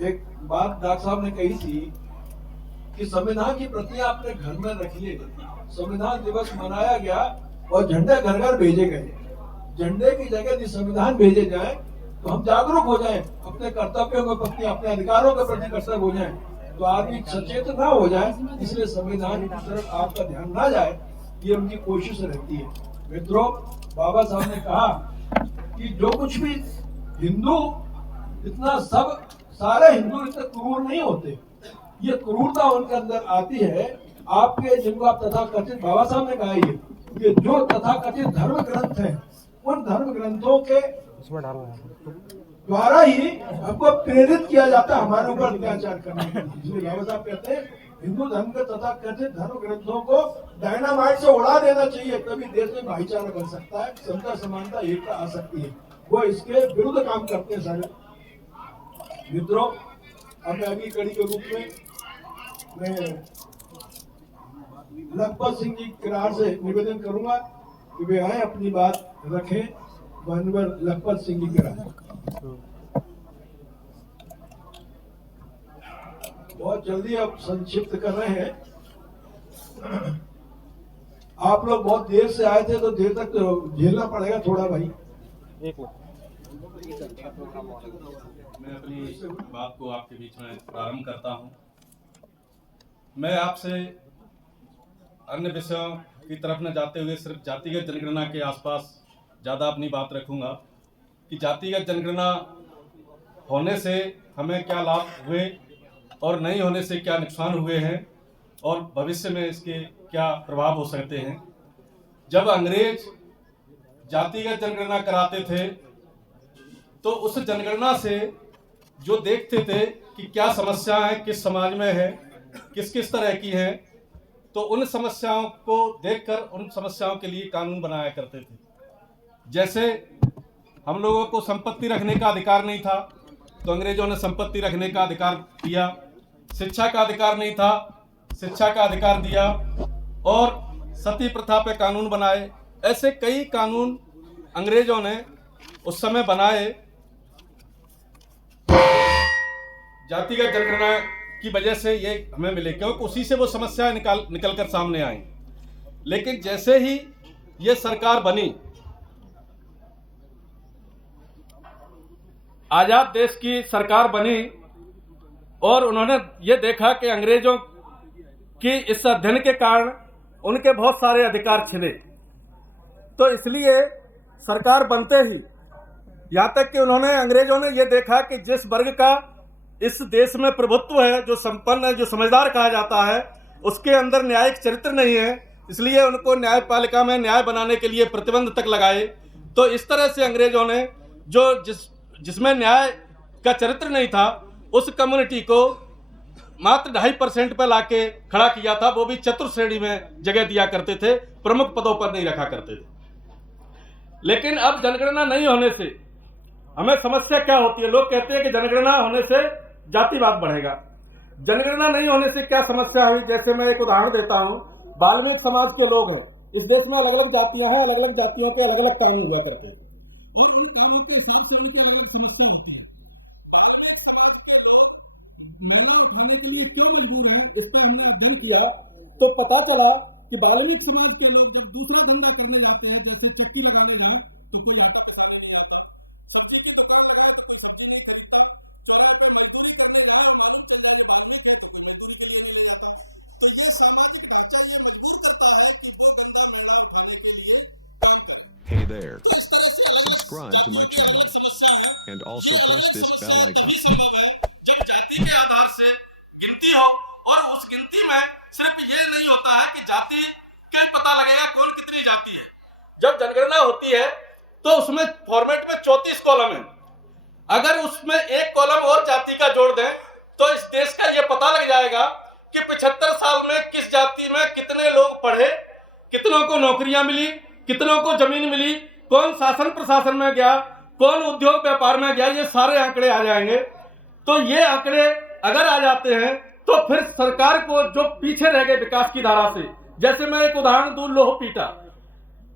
एक बात डॉक्टर साहब ने कही थी कि संविधान की प्रतियां अपने घर में रखिए। संविधान दिवस मनाया गया और झंडे घर घर भेजे गए। झंडे की जगह यदि संविधान भेजे जाए तो हम जागरूक हो जाएं, अपने कर्तव्यों के प्रति, अपने अधिकारों के प्रति कर्तव्य हो जाएं, तो आदमी सचेत ना हो जाए। इसलिए संविधान की तरफ आपका ध्यान ना जाए, ये उनकी कोशिश रहती है। मित्रों, बाबा साहब ने कहा कि जो कुछ भी हिंदू इतना सब सारे हिंदू इतने क्रूर नहीं होते, ये क्रूरता उनके अंदर आती है आपके जिनको आप तथाकथित, बाबा साहब ने कहा ये कि जो तथाकथित धर्म ग्रंथ हैं, उन धर्म ग्रंथों के द्वारा ही हमको प्रेरित किया जाता है हमारे ऊपर अत्याचार करने के लिए। इसलिए बाबा साहब कहते हैं हिंदू धर्म के तथाकथित धर्म ग्रंथों को डायनामाइट से उड़ा देना चाहिए, तभी देश में भाईचारा बन सकता है, समता समानता एकता आ सकती है। वो इसके विरुद्ध काम करते हैं सारे। मित्रों, अब मैं अगली कड़ी के रूप में मैं लखपत सिंह जी किरार से निवेदन करूंगा कि वे आए अपनी बात रखें। मानवर लखपत सिंह जी किरार। बहुत जल्दी अब संक्षिप्त कर रहे हैं। आप लोग बहुत देर से आए थे तो देर तक तो झेलना पड़ेगा थोड़ा भाई। मैं अपनी बात को आपके बीच में प्रारंभ करता हूं। मैं आपसे अन्य विषयों की तरफ न जाते हुए सिर्फ जातिगत जनगणना के आसपास ज़्यादा अपनी बात रखूंगा कि जातिगत जनगणना होने से हमें क्या लाभ हुए और नहीं होने से क्या नुकसान हुए हैं और भविष्य में इसके क्या प्रभाव हो सकते हैं। जब अंग्रेज जातिगत जनगणना कराते थे तो उस जनगणना से जो देखते थे कि क्या समस्याएं किस समाज में है, किस किस तरह की हैं, तो उन समस्याओं को देखकर उन समस्याओं के लिए कानून बनाया करते थे। जैसे हम लोगों को संपत्ति रखने का अधिकार नहीं था तो अंग्रेजों ने संपत्ति रखने का अधिकार दिया, शिक्षा का अधिकार नहीं था, शिक्षा का अधिकार दिया, और सती प्रथा पे कानून बनाए। ऐसे कई कानून अंग्रेजों ने उस समय बनाए जातिगत जनगणना की वजह से ये हमें मिले, क्योंकि उसी से वो समस्याएं निकल कर सामने आई। लेकिन जैसे ही ये सरकार बनी, आजाद देश की सरकार बनी, और उन्होंने ये देखा कि अंग्रेजों की इस अध्ययन के कारण उनके बहुत सारे अधिकार छिने, तो इसलिए सरकार बनते ही यहाँ तक कि उन्होंने, अंग्रेजों ने ये देखा कि जिस वर्ग का इस देश में प्रभुत्व है, जो संपन्न है, जो समझदार कहा जाता है, उसके अंदर न्यायिक चरित्र नहीं है, इसलिए उनको न्यायपालिका में न्याय बनाने के लिए प्रतिबंध तक लगाए। तो इस तरह से अंग्रेजों ने जो जिसमें न्याय का चरित्र नहीं था, उस कम्युनिटी को मात्र 2.5% पर लाके खड़ा किया था। वो भी चतुर्थ श्रेणी में जगह दिया करते थे, प्रमुख पदों पर नहीं रखा करते थे। लेकिन अब जनगणना नहीं होने से हमें समस्या क्या होती है? लोग कहते हैं कि जनगणना होने से जातिवाद बढ़ेगा। जनगणना नहीं होने से क्या समस्या हुई? जैसे मैं एक उदाहरण देता हूं। वाल्मीकि समाज के लोग हैं, इस देश में अलग अलग जातियां हैं, अलग अलग जातियों के अलग अलग काम हुआ करते हैं और उन कामों के हिसाब से उनकी अलग अलग समस्या होती है। वाल्मीकि समाज के लोग मैला उठाने के लिए क्यों मजबूर हैं, इस पर हमने अध्ययन किया तो पता चला कि वाल्मीकि समाज के लोग जब दूसरा धंधा करने जाते हैं, जैसे चक्की लगाने जाएं तो कोई आटा पिसाने नहीं आता, सब्जी की दुकान लगाए तो कोई सब्जी नहीं खरीदता, चौराहे पे मजदूरी करने जाए और मालूम चल जाए ये वाल्मीकि है तो कोई मजदूरी के लिए नहीं ले जाता। तो ये सामाजिक ढांचा ये मजबूर करता है कि वो गंदा मैला उठाने के लिए काम करें। तो इस तरह से अलग अलग जातियों की अलग अलग समस्या हैं। ये अलग अलग समस्याएं तभी संभव है जब जाति के आधार से गिनती हो, और उस गिनती में सिर्फ ये नहीं होता है कि जाति के पता लगेगा कौन कितनी जाति है। जब जनगणना होती है तो उसमें फॉर्मेट में 34 कॉलम है। अगर उसमें एक कॉलम और जाति का जोड़ दें तो इस देश का ये पता लग जाएगा कि 75 साल में किस जाति में कितने लोग पढ़े, कितनों को नौकरियां मिली, कितनों को जमीन मिली, कौन शासन प्रशासन में गया, कौन उद्योग व्यापार में गया, ये सारे आंकड़े आ जाएंगे। तो ये आंकड़े अगर आ जाते हैं तो फिर सरकार को जो पीछे रह गए विकास की धारा से, जैसे मैं एक उदाहरण दूं, लोह पीटा।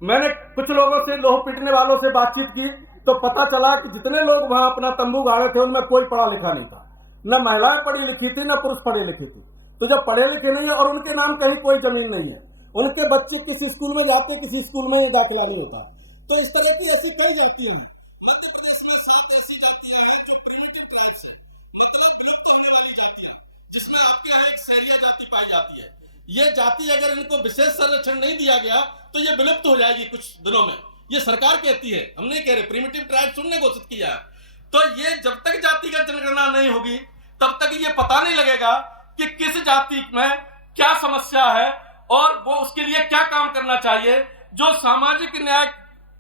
मैंने कुछ लोगों से, लोह पीटने वालों से बातचीत की तो पता चला कि जितने लोग वहां अपना तंबू गाड़े थे उनमें कोई पढ़ा लिखा नहीं था। न महिलाएं पढ़ी लिखी थी न पुरुष पढ़े लिखे थे। तो जब पढ़े लिखे नहीं है और उनके नाम कहीं कोई जमीन नहीं है, उनके बच्चे किसी स्कूल में जाते, किसी स्कूल में ये दाखिला नहीं होता है। तो इस तरह की ऐसी कई जातियां हैं। मध्य प्रदेश में 7 ऐसी जातियां हैं जो प्रिमिटिव ट्राइब्स है, मतलब विलुप्त होने वाली जातियां, जिसमें आपके यहाँ एक सहरिया जाति पाई जाती है। ये जाति अगर इनको विशेष संरक्षण नहीं दिया गया तो ये विलुप्त हो जाएगी कुछ दिनों में। ये सरकार कहती है, हम नहीं कह रहे, प्रिमिटिव ट्राइब्स उन्होंने घोषित किया है। तो ये जब तक जातिगत जनगणना नहीं होगी तब तक ये पता नहीं लगेगा कि किस जाति में क्या समस्या है और वो उसके लिए क्या काम करना चाहिए। जो सामाजिक न्याय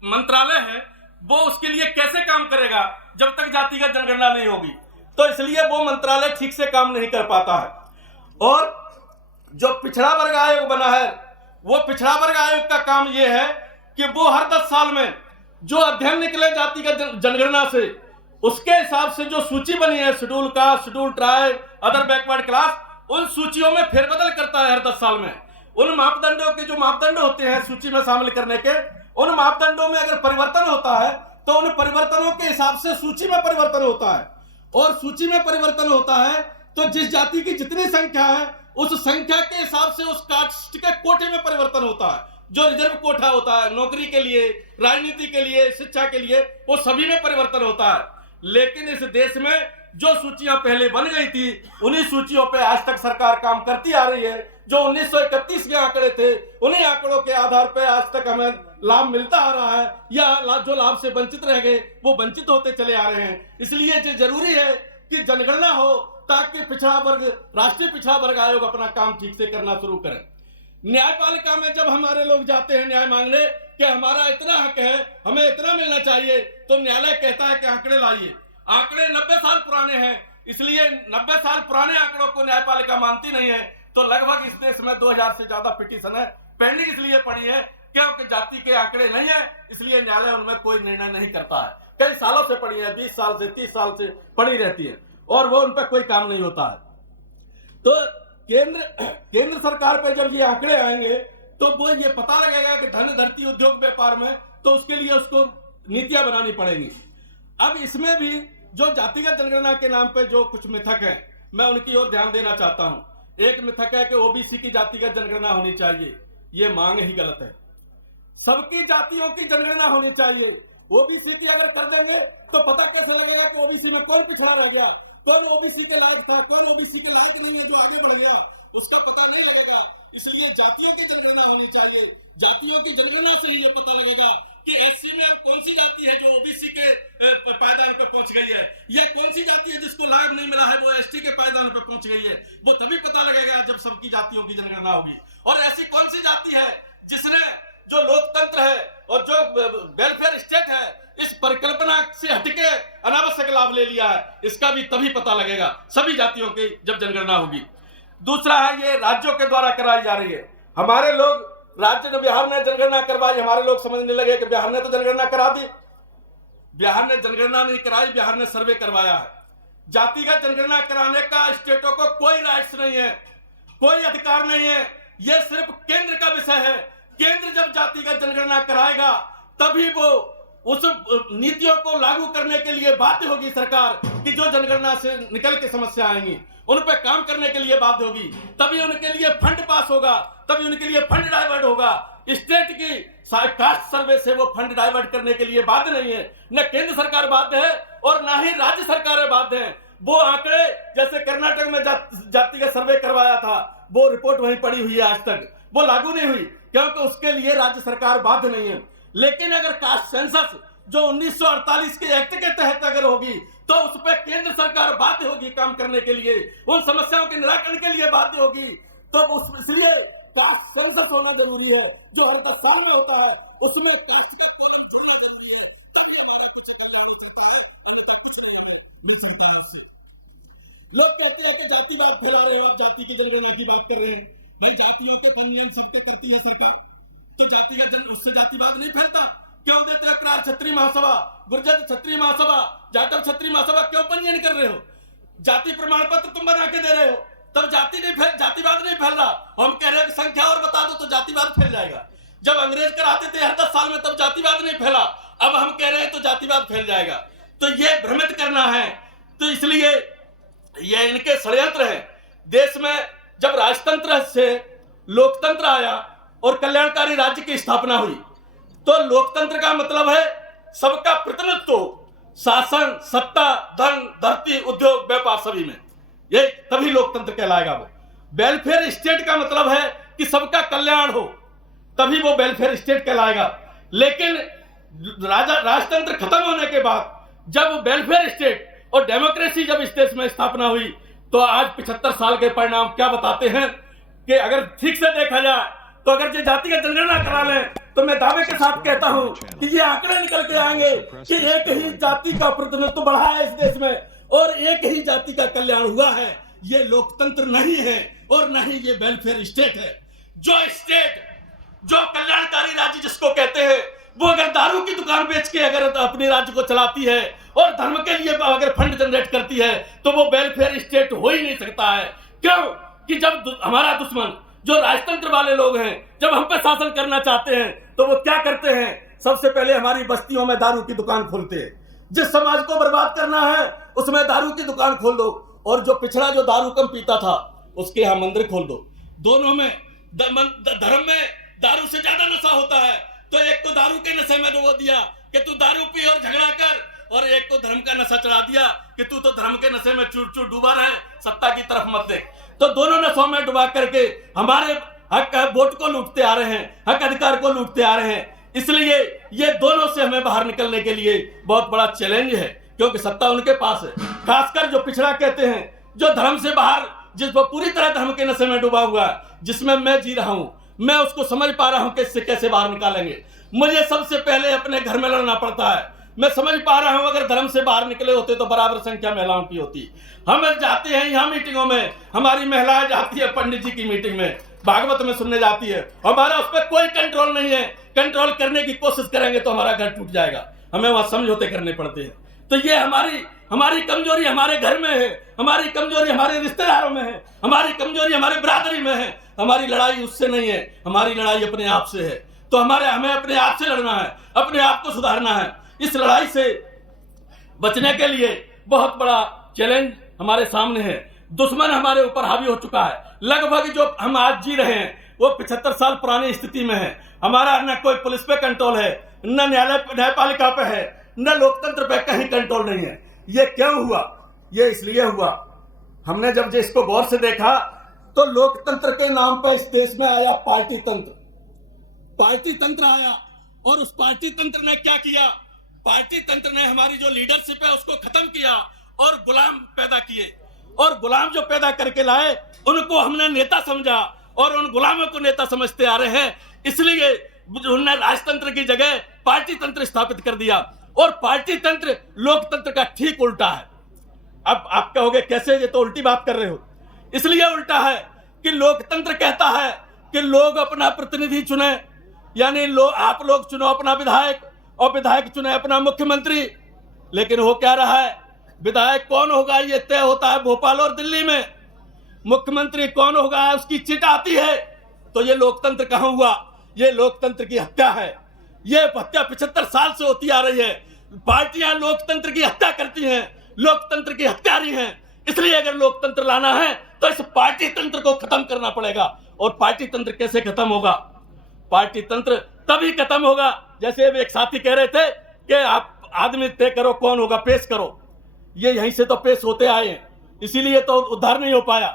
मंत्रालय है वो उसके लिए कैसे काम करेगा जब तक जातिगत जनगणना नहीं होगी। तो इसलिए वो मंत्रालय ठीक से काम नहीं कर पाता है। और जो पिछड़ा वर्ग आयोग बना है, वो पिछड़ा वर्ग आयोग का काम ये है कि वो हर 10 साल में जो अध्ययन निकले जातिगत जनगणना से, उसके हिसाब से जो सूची बनी है, schedule caste, schedule tribe, other backward class, उन सूचियों में फेरबदल करता है हर 10 साल में। उन मापदंडों के जो मापदंड होते हैं सूची में शामिल करने के, उन मापदंडों में अगर परिवर्तन होता है तो उन परिवर्तनों के हिसाब से सूची में परिवर्तन होता है। और सूची में परिवर्तन होता है तो जिस जाति की जितनी संख्या है उस संख्या के हिसाब से उस कास्ट के कोटे में परिवर्तन होता है। जो रिजर्व कोटा होता है नौकरी के लिए, राजनीति के लिए, शिक्षा के लिए, वो सभी में परिवर्तन होता है। लेकिन इस देश में जो सूचियां पहले बन गई थी उन्हीं सूचियों पे आज तक सरकार काम करती आ रही है। जो 1931 के आंकड़े थे उन्हीं आंकड़ों के आधार पे आज तक हमें लाभ मिलता आ रहा है, या जो लाभ से वंचित रह गए वो वंचित होते चले आ रहे हैं। इसलिए ये जरूरी है कि जनगणना हो ताकि पिछड़ा वर्ग, राष्ट्रीय पिछड़ा वर्ग आयोग अपना काम ठीक से करना शुरू करे। न्यायपालिका में जब हमारे लोग जाते हैं न्याय मांगने कि हमारा इतना हक है, हमें इतना मिलना चाहिए, तो न्यायालय कहता है कि आंकड़े लाइए। आंकड़े 90 साल पुराने हैं, इसलिए 90 साल पुराने आंकड़ों को न्यायपालिका मानती नहीं है। तो लगभग इस देश में 2000 से ज्यादा पिटीशन है, पेंडिंग इसलिए पड़ी है क्योंकि जाति के आंकड़े नहीं है, इसलिए न्यायालय उनमें कोई निर्णय नहीं करता है। कई सालों से पड़ी है, 20 साल से 30 साल से पड़ी रहती है और वो उन पर कोई काम नहीं होता है। तो केंद्र सरकार पे जब ये आंकड़े आएंगे तो वो ये पता लगेगा कि धन धरती उद्योग व्यापार में, तो उसके लिए उसको नीतियां बनानी पड़ेंगी। अब इसमें भी जो जातिगत जनगणना के नाम पे जो कुछ मिथक हैं, मैं उनकी ओर ध्यान देना चाहता हूं। एक मिथक है कि ओबीसी की जातिगत जनगणना होनी चाहिए, ये मांग ही गलत है। सबकी जातियों की जनगणना होनी चाहिए। ओबीसी की अगर कर देंगे तो पता कैसे लगेगा कि ओबीसी में कौन पिछड़ा रह गया, कौन ओबीसी के लायक था, कौन ओबीसी के लायक नहीं है जो आगे बढ़ गया, उसका पता नहीं लगेगा। इसलिए जातियों की जनगणना होनी चाहिए। जातियों की जनगणना से ही ये पता लगेगा कि एससी में अब कौन सी जाति है जो ओबीसी के पायदान पर पहुंच गई है, या कौन सी जाति है जिसको लाभ नहीं मिला है वो एसटी के पायदान पर पहुंच गई है। वो तभी पता लगेगा जब सबकी जातियों की जनगणना होगी। और ऐसी कौन सी जाति है जिसने जो लोकतंत्र है और जो वेलफेयर स्टेट है इस परिकल्पना से हटके अनावश्यक लाभ ले लिया है, इसका भी तभी पता लगेगा सभी जातियों की जब जनगणना होगी। दूसरा है ये राज्यों के द्वारा कराई जा रही है। हमारे लोग, राज्य ने, बिहार ने जनगणना करवाई, हमारे लोग समझने लगे कि बिहार ने तो जनगणना करा दी। बिहार ने जनगणना नहीं कराई, बिहार ने सर्वे करवाया है। जातिगत जनगणना कराने का स्टेटों को कोई राइट्स नहीं है, कोई अधिकार नहीं है, यह सिर्फ केंद्र का विषय है। केंद्र जब जातिगत जनगणना कराएगा तभी वो उस नीतियों को लागू करने के लिए बाध्य होगी सरकार कि जो जनगणना से निकल के समस्या आएंगी उन पर काम करने के लिए बाध्य होगी। तभी उनके लिए फंड पास होगा, तभी उनके लिए फंड डाइवर्ट होगा। स्टेट की कास्ट सर्वे से वो फंड डाइवर्ट करने के लिए बाध्य नहीं है। न केंद्र सरकार बाध्य है और ना ही राज्य सरकारें बाध्य हैं। वो आंकड़े जैसे कर्नाटक में जातिगत सर्वे करवाया था, वो रिपोर्ट वहीं पड़ी हुई है, आज तक वो लागू नहीं हुई क्योंकि उसके लिए राज्य सरकार बाध्य नहीं है। लेकिन अगर कास्ट सेंसस जो 1948 के एक्ट के तहत अगर होगी तो उस पर केंद्र सरकार बाध्य होगी काम करने के लिए, उन समस्याओं के निराकरण के लिए बाध्य होगी। तो इसलिए कास्ट सेंसस होना जरूरी है जो हर 10 साल में होता है, उसमें कास्ट का कॉलम जुड़ना जरूरी है, तभी हमारा कुछ कल्याण हो सकता है, अन्यथा कुछ नहीं हमें मिल सकता है उससे। लोग कहते हैं कि जातिवाद फैला रहे हो, आप जाति की जनगणना की बात कर रहे हैं। भाई जातियों के पंजीयन सबके करती है सरकार, तो जातिगत उससे जातिवाद नहीं फैलता। क्यों देते हो करार क्षत्रिय महासभा, गुर्जर क्षत्रिय महासभा, जाटव क्षत्रिय महासभा, क्यों पंजीयन कर रहे हो? जाति प्रमाण पत्र तुम बना के दे रहे हो, तब जातिवाद नहीं फैल रहा। हम कह रहे हैं कि संख्या और बता दो तो जातिवाद फैल जाएगा। जब अंग्रेज कराते थे हर 10 साल में तब जातिवाद नहीं फैला, अब हम कह रहे हैं तो जातिवाद फैल जाएगा। तो ये भ्रमित करना है। तो इसलिए ये इनके षड्यंत्र हैं। देश में जब राजतंत्र से लोकतंत्र आया और कल्याणकारी राज्य की स्थापना हुई, तो लोकतंत्र का मतलब है सबका प्रतिनिधित्व, शासन, सत्ता, धन, धरती, उद्योग, व्यापार सभी में, ये तभी लोकतंत्र कहलाएगा। वो वेलफेयर स्टेट का मतलब है कि सबका कल्याण हो, तभी वो वेलफेयर स्टेट कहलाएगा। लेकिन राजतंत्र खत्म होने के बाद जब वेलफेयर स्टेट और डेमोक्रेसी जब इस देश में स्थापना हुई, तो आज 75 साल के परिणाम क्या बताते हैं कि अगर ठीक से देखा जाए तो अगर ये जातिगत जनगणना करा लें तो मैं दावे के साथ कहता हूं कि ये आंकड़े निकल के आएंगे कि एक ही जाति का प्रतिनिधित्व बढ़ा है इस देश में और एक ही जाति का कल्याण हुआ है। ये लोकतंत्र नहीं है और न ही ये वेलफेयर स्टेट है। जो स्टेट, जो कल्याणकारी राज्य जिसको कहते हैं, वो अगर दारू की दुकान बेच के अगर अपने राज्य को चलाती है और धर्म के लिए अगर फंड जनरेट करती है, तो वो वेलफेयर स्टेट हो ही नहीं सकता है। क्यों? कि जब हमारा दुश्मन जो राजतंत्र वाले लोग हैं, जब हम पे शासन करना चाहते हैं, तो वो क्या करते हैं? सबसे पहले हमारी बस्तियों में दारू की दुकान खोलते हैं। जिस समाज को बर्बाद करना है उसमें दारू की दुकान खोल दो, और जो पिछड़ा जो दारू कम पीता था उसके यहाँ मंदिर खोल दो। दोनों में धर्म में दारू से ज्यादा नशा होता है, तो एक को दारू के नशे में डुबो दिया कि तू दारू पी और झगड़ा कर, और एक को धर्म का नशा चढ़ा दिया कि तू तो धर्म के नशे में चूर चूर डूबा रहे, सत्ता की तरफ मत देख। तो दोनों नशों में डुबा करके हमारे हक वोट को लूटते आ रहे हैं, हक अधिकार को लूटते आ रहे हैं। इसलिए ये दोनों से हमें बाहर निकलने के लिए बहुत बड़ा चैलेंज है, क्योंकि सत्ता उनके पास है। खासकर जो पिछड़ा कहते हैं, जो धर्म से बाहर, जिस वो पूरी तरह धर्म के नशे में डूबा हुआ है, जिसमें मैं जी रहा हूं, मैं उसको समझ पा रहा हूं कि इससे कैसे बाहर निकालेंगे। मुझे सबसे पहले अपने घर में लड़ना पड़ता है। मैं समझ पा रहा हूं अगर धर्म से बाहर निकले होते तो बराबर संख्या महिलाओं की होती। हम जाते हैं यहाँ मीटिंगों में, हमारी महिलाएं जाती है पंडित जी की मीटिंग में, भागवत में सुनने जाती है, हमारा उस पर कोई कंट्रोल नहीं है। कंट्रोल करने की कोशिश करेंगे तो हमारा घर टूट जाएगा, हमें वहां समझौते करने पड़ते हैं। तो ये हमारी कमजोरी हमारे घर में है, हमारी कमजोरी हमारे रिश्तेदारों में है, हमारी कमजोरी हमारी बिरादरी में है। हमारी लड़ाई उससे नहीं है, हमारी लड़ाई अपने आप से है। तो हमें अपने आप से लड़ना है, अपने आप को सुधारना है। इस लड़ाई से बचने के लिए बहुत बड़ा चैलेंज हमारे सामने है। दुश्मन हमारे ऊपर हावी हो चुका है। लगभग जो हम आज जी रहे हैं वो 75 साल पुरानी स्थिति में है। हमारा न कोई पुलिस पे कंट्रोल है, न न्यायपालिका पे है, न लोकतंत्र पे कहीं कंट्रोल नहीं है। ये क्यों हुआ? ये इसलिए हुआ, हमने जब इसको गौर से देखा तो लोकतंत्र के नाम पे इस देश में आया पार्टी तंत्र। पार्टी तंत्र आया और उस पार्टी तंत्र ने क्या किया? पार्टी तंत्र ने हमारी जो लीडरशिप है उसको खत्म किया और गुलाम पैदा किए, और गुलाम जो पैदा करके लाए उनको हमने नेता समझा और उन गुलामों को नेता समझते आ रहे हैं। इसलिए उन्होंने राजतंत्र की जगह पार्टी तंत्र स्थापित कर दिया, और पार्टी तंत्र लोकतंत्र का ठीक उल्टा है। अब आप कहोगे कैसे, ये तो उल्टी बात कर रहे हो। इसलिए उल्टा है कि लोकतंत्र कहता है कि लोग अपना प्रतिनिधि चुने, यानी आप लोग चुनो अपना विधायक और विधायक चुने अपना मुख्यमंत्री। लेकिन हो क्या रहा है? विधायक कौन होगा ये तय होता है भोपाल और दिल्ली में, मुख्यमंत्री कौन होगा उसकी चिट आती है। तो ये लोकतंत्र कहां हुआ? ये लोकतंत्र की हत्या है। ये हत्या 75 साल से होती आ रही है। पार्टियां लोकतंत्र की हत्या करती हैं, लोकतंत्र की हत्यारी हैं। इसलिए अगर लोकतंत्र लाना है तो इस पार्टी तंत्र को खत्म करना पड़ेगा। और पार्टी तंत्र कैसे खत्म होगा? पार्टी तंत्र तभी खत्म होगा, जैसे एक साथी कह रहे थे कि आप आदमी तय करो कौन होगा, पेश करो। ये यहीं से तो पेश होते आए हैं, इसीलिए तो उद्धार नहीं हो पाया,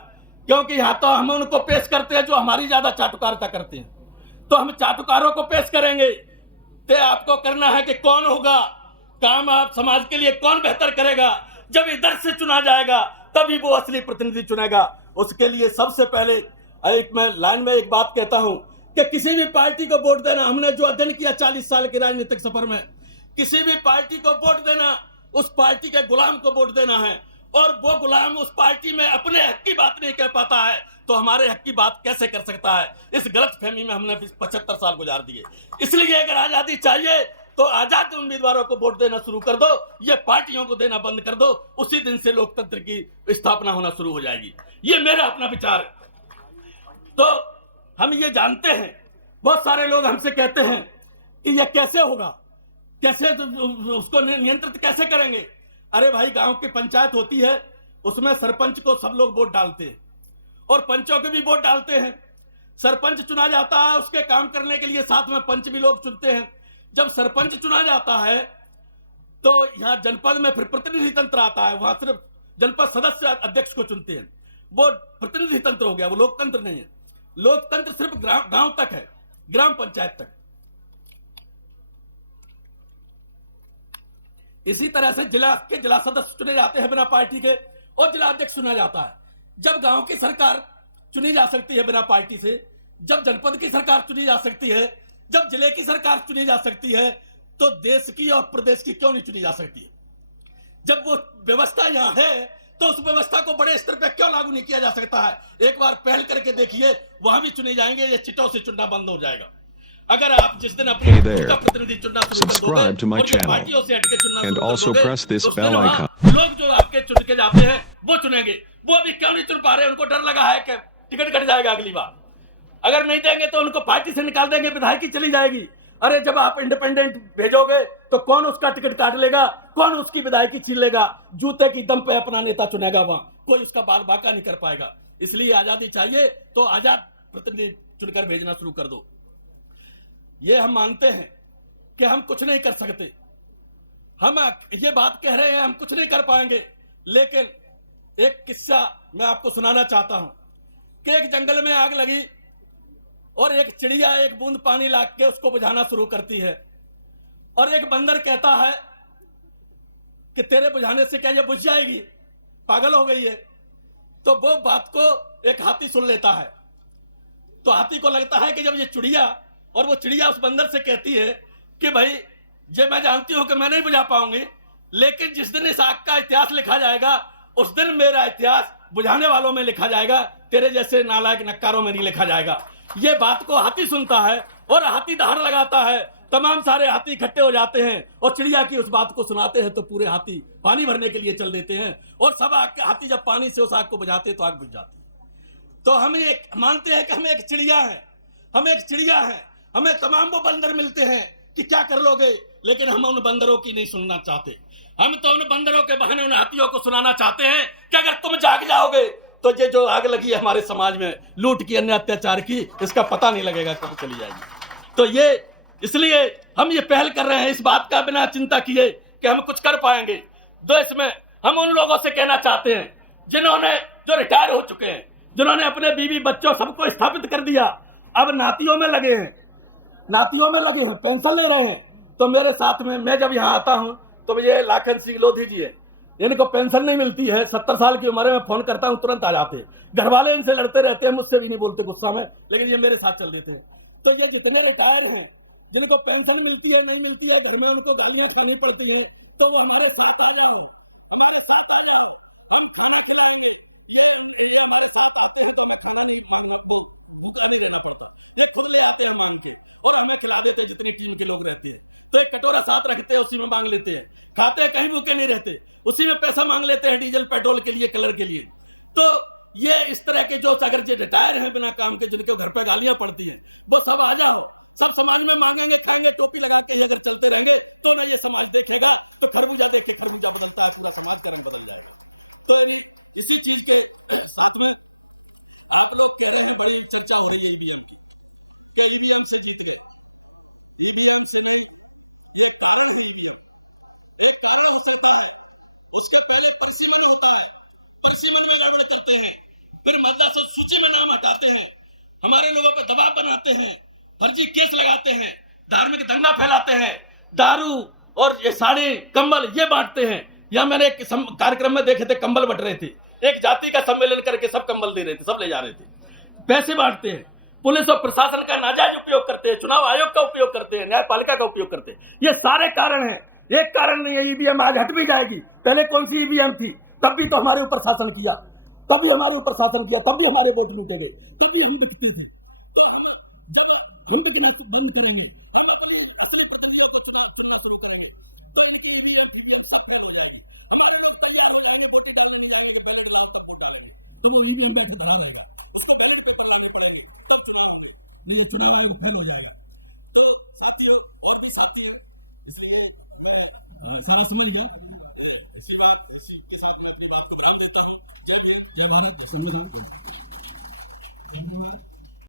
क्योंकि यहाँ तो हम उनको पेश करते हैं जो हमारी ज्यादा चाटुकारिता करते हैं। तो हम चाटुकारों को पेश करेंगे। तय आपको करना है कि कौन होगा, काम आप समाज के लिए कौन बेहतर करेगा। जब इधर से चुना जाएगा तभी वो असली प्रतिनिधि चुनेगा। उसके लिए सबसे पहले मैं लाइन में एक बात कहता हूं कि किसी भी पार्टी को वोट देना, हमने जो अध्ययन किया 40 साल के राजनीतिक सफर में, किसी भी पार्टी को वोट देना उस पार्टी के गुलाम को वोट देना है, और वो गुलाम उस पार्टी में अपने हक की बात नहीं कह पाता है तो हमारे हक की बात कैसे कर सकता है? इस गलतफहमी में हमने 75 साल गुजार दिए। इसलिए अगर आजादी चाहिए तो आजाद उम्मीदवारों को वोट देना शुरू कर दो, ये पार्टियों को देना बंद कर दो। उसी दिन से लोकतंत्र की स्थापना होना शुरू हो जाएगी। ये मेरा अपना विचार है। तो हम ये जानते हैं, बहुत सारे लोग हमसे कहते हैं कि ये कैसे होगा, कैसे उसको नियंत्रित कैसे करेंगे। अरे भाई, गांव की पंचायत होती है, उसमें सरपंच को सब लोग वोट डालते हैं और पंचों के भी वोट डालते हैं। सरपंच चुना जाता है, उसके काम करने के लिए साथ में पंच भी लोग चुनते हैं। जब सरपंच चुना जाता है तो यहां जनपद में फिर प्रतिनिधि तंत्र आता है, वहां सिर्फ जनपद सदस्य अध्यक्ष को चुनते हैं। वो प्रतिनिधि तंत्र हो गया, वो लोकतंत्र नहीं है। लोकतंत्र सिर्फ गांव तक है, ग्राम पंचायत तक। इसी तरह से जिला सदस्य चुने जाते हैं बिना पार्टी के, और जिला अध्यक्ष चुना जाता है। जब गांव की सरकार चुनी जा सकती है बिना पार्टी से, जब जनपद की सरकार चुनी जा सकती है, जब जिले की सरकार चुनी जा सकती है, तो देश की और प्रदेश की क्यों नहीं चुनी जा सकती है? जब वो व्यवस्था यहां है तो उस व्यवस्था को बड़े स्तर पर क्यों लागू नहीं किया जा सकता है? एक बार पहल करके देखिए, वहां भी चुने जाएंगे, ये चिटों से चुनना बंद हो जाएगा। अगर आप जिस दिन अपने खुद का प्रतिनिधि चुनना शुरू कर दोगे और ये पार्टियों से हटके चुनना शुरू कर दोगे, तो उस दिन वहां लोग जो आपके चुन के जाते हैं वो चुनेंगे। वो अभी क्यों नहीं चुन पा रहे? उनको डर लगा है कि टिकट कट जाएगा अगली बार, अगर नहीं देंगे तो उनको पार्टी से निकाल देंगे, विधायकी चली जाएगी। अरे जब आप इंडिपेंडेंट भेजोगे तो कौन उसका टिकट काट लेगा, कौन उसकी विधायकी छीन लेगा? जूते की दम पे अपना नेता चुनेगा, वहां कोई उसका बाल बाका नहीं कर पाएगा। इसलिए आजादी चाहिए तो आजाद प्रतिनिधि चुनकर भेजना शुरू कर दो। ये हम मानते हैं कि हम कुछ नहीं कर सकते, हम ये बात कह रहे हैं हम कुछ नहीं कर पाएंगे, लेकिन एक किस्सा मैं आपको सुनाना चाहता हूं कि एक जंगल में आग लगी और एक चिड़िया एक बूंद पानी ला के उसको बुझाना शुरू करती है, और एक बंदर कहता है कि तेरे बुझाने से क्या ये बुझ जाएगी, पागल हो गई है। तो वो बात को एक हाथी सुन लेता है। तो हाथी को लगता है कि जब ये चिड़िया, और वो चिड़िया उस बंदर से कहती है कि भाई ये मैं जानती हूं कि मैं नहीं बुझा पाऊंगी, लेकिन जिस दिन इस आग का इतिहास लिखा जाएगा उस दिन मेरा इतिहास बुझाने वालों में लिखा जाएगा, तेरे जैसे नालायक नक्कारों में नहीं लिखा जाएगा। ये बात को हाथी सुनता है और हाथी दहाड़ लगाता है। तमाम सारे हाथी इकट्ठे हो जाते हैं और चिड़िया की उस बात को सुनाते हैं, तो पूरे हाथी पानी भरने के लिए चल देते हैं, और सब हाथी जब पानी से उस आग को बुझाते हैं तो आग बुझ जाती है। तो हम ये मानते हैं कि हम एक चिड़िया हैं, हम एक चिड़िया हैं, हमें तमाम वो बंदर मिलते हैं कि क्या कर लोगे, लेकिन हम उन बंदरों की नहीं सुनना चाहते। हम तो उन बंदरों के बहाने उन हाथियों को सुनाना चाहते हैं कि अगर तुम जाग जाओगे तो ये जो आग लगी है हमारे समाज में लूट की, अन्य अत्याचार की, इसका पता नहीं लगेगा कहां चली जाएगी। तो ये इसलिए हम ये पहल कर रहे हैं, इस बात का बिना चिंता किए कि हम कुछ कर पाएंगे। तो इसमें हम उन लोगों से कहना चाहते हैं जिन्होंने, जो रिटायर हो चुके हैं, जिन्होंने अपने बीवी बच्चों सबको स्थापित कर दिया, अब नातियों में लगे हैं, नातियों में लगे हैं, पेंशन ले रहे हैं। तो मेरे साथ में, मैं जब यहाँ आता हूँ तो मुझे लाखन सिंह लोधी जी है, इनको पेंशन नहीं मिलती है, 70 साल की उम्र में फोन करता हूं तुरंत आ जाते हैं। घर वाले इनसे लड़ते रहते हैं, मुझसे भी नहीं बोलते गुस्सा में, लेकिन ये मेरे साथ चल देते हैं। तो ये जितने रिटायर हैं, जिनको पेंशन मिलती है नहीं मिलती है, घर में उनको गालियां खानी पड़ती हैं, तो वो हमारे साथ आ जाओ, हमारे साथ आ जाओ, हम खाना खिलाएंगे। ये हमारे साथ आते हैं तो हमें खाना नहीं मांगना, वो भूखा नहीं रहना पड़ता, ये खुद ले आते हैं मांग के और हमें खिला देते हैं जितनी टीम के लोग रहते हैं। तो एक कटोरा साथ रखते हैं, उसी में मांग लेते हैं, खाते हैं, कहीं भूखे नहीं रहते, उसी में पैसा मांग लेते हैं डीजल पेट्रोल के लिए, कलर के लिए। तो ये इस तरह के जो अगर जो रिटायर हैं बिना काम के, जिनके घर पे गालियां पड़ती हैं, वो सब आ जाओ, सब समाज में मांगेंगे, खाएंगे, टोपी लगा के अगर चलते रहेंगे तो ना ये समाज देखेगा, तो खरबूजा देख के खरबूजा बदलता है, पूरा समाज का रंग बदल जाएगा। तो इसी चीज के साथ में आप लोग कह रहे हैं, बड़ी चर्चा हो रही है ईवीएम की, कि ईवीएम से जीत गए। ईवीएम से नहीं, ये कारण है। ईवीएम एक कारण हो सकता है, उसके पहले परिसीमन होता है, परिसीमन में गड़बड़ करते हैं, फिर मतदाता सूची में नाम हटाते हैं, हमारे लोगों पर दबाव बनाते हैं, फर्जी केस लगाते हैं, धार्मिक दंगा फैलाते हैं, दारू और ये साड़ी कंबल ये बांटते हैं। या मैंने एक कार्यक्रम में देखे थे, कंबल बट रहे थे, एक जाति का सम्मेलन करके सब कंबल दे रहे थे, सब ले जा रहे थे, पैसे बांटते हैं, पुलिस और प्रशासन का नाजायज उपयोग करते हैं, चुनाव आयोग का उपयोग करते हैं, न्यायपालिका का उपयोग करते हैं। ये सारे कारण हैं, एक कारण नहीं है। ईवीएम आज हट भी जाएगी, पहले कौन सी ईवीएम थी, तब भी तो हमारे ऊपर शासन किया, तब भी हमारे ऊपर शासन किया, तब भी हमारे वोट लूटे गए, तब भी हम बिकते थे। तो हम जब हम बिकना बंद करेंगे, हम अपनी असली प्रतिनिधियों को चुनना शुरू करेंगे, तो इनकी ईवीएम फीवीएम सब फेल हो जाएगी। हमारे लोग तैयार हो जाएंगे, वोट डालने नहीं जाएंगे कि बैलेट लाओ तब वोट डालेंगे, तो वो ईवीएम बैठे धरा रहेगा, उसको बैलेट पेपर लाने पड़ेंगे तब चुनाव होंगे, नहीं ये चुनाव आयोग फेल हो जाएगा। तो साथियों, और भी साथी हैं, इसलिए मैं सारा समझ गया। इसी के साथ मैं अपनी बात को विराम देता हूँ। जय भीम, जय भारत, जय संविधान। धन्यवाद।